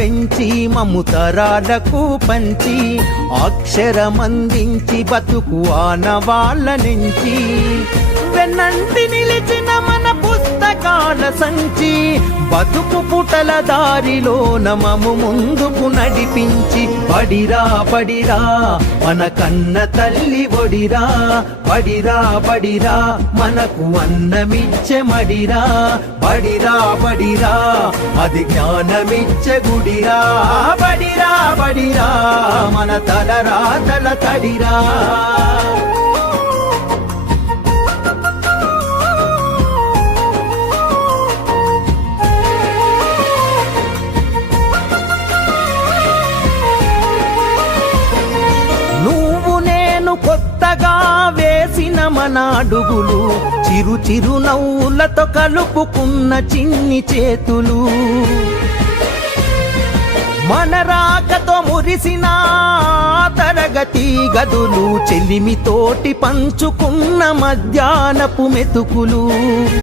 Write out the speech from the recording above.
పెంచి మమ్ము తరాలకు పంచి అక్షరమందించి బతుకు ఆనవాళ్ళ నుంచి వెన్నంటి నిలిచిన మన పుస్తకాల సంచి బతుకు పుటల దారిలో నమము ముందుకు నడిపించి బడిరా బడిరా మన కన్న తల్లి ఒడిరా బడిరా బడిరా మనకు అన్నమిచ్చే మడిరా బడిరా బడిరా అది జ్ఞానమిచ్చే గుడిరా బడిరా బడిరా మన తలరాతల తడిరా కొత్తగా వేసిన మన అడుగులు చిరు చిరు నవ్వులతో కలుపుకున్న చిన్ని చేతులు మన రాకతో మురిసిన తరగతి గదులు చెలిమితోటి పంచుకున్న మధ్యాహ్నపు మెతుకులు